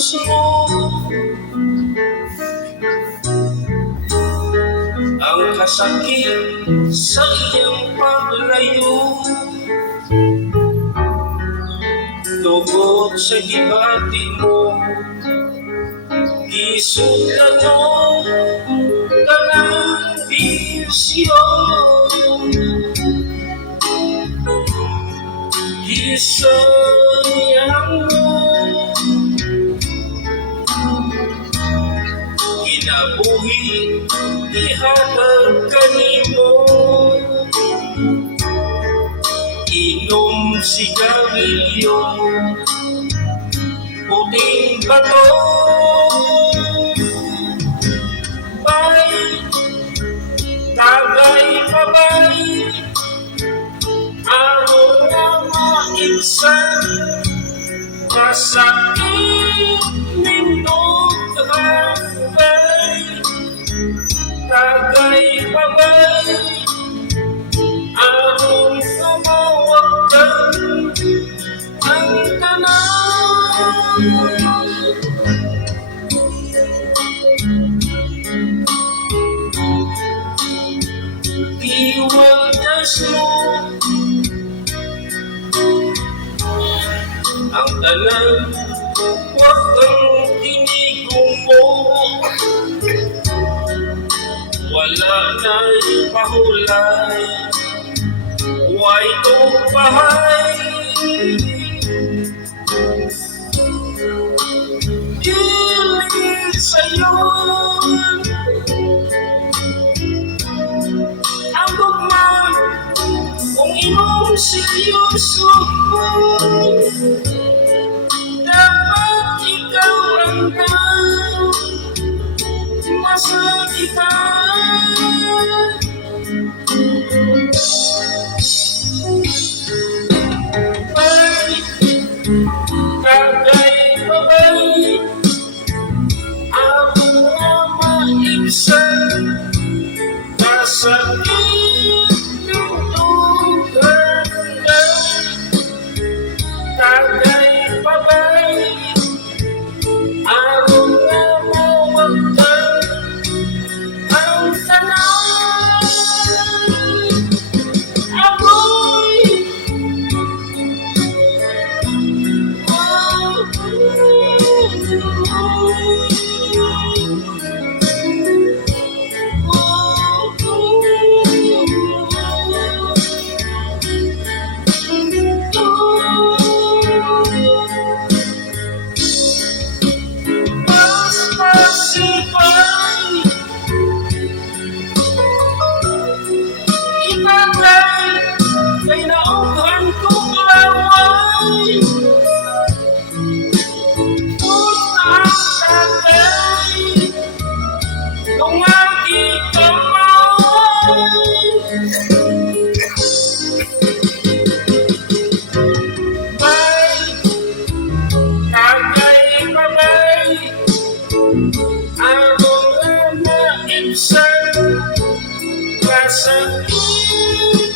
kilos mo ang kasakit sa iyang paglayo, tugod sa gibati mo, isulan mo ka ng bisyon, isayang mo kinabuhi ihatag kanimo, inom sigarilyo, puting bato, bay, tagay pabay, araw na maigsan, kasakit nindot tagay, tagay pabay, araw na mawagan ang tanan. Iwagas mo ang tanan, huwag kang tinigong mo, wala na'y pahulay, huwag tumpahay, dilig sa'yo ang gugma, kung imong seryoso, dapat ikaw ang masakitan. Bay, tagay pabay, ako na maigsan, kasakit yung tuganda, tagay pabay, ako na mawagdan ang tanan. Ako'y mas masipay, itagay kay naughan kong laway, utang tagay kung aki kamay, bay, tagay pabay, araw na maigsan, kasakit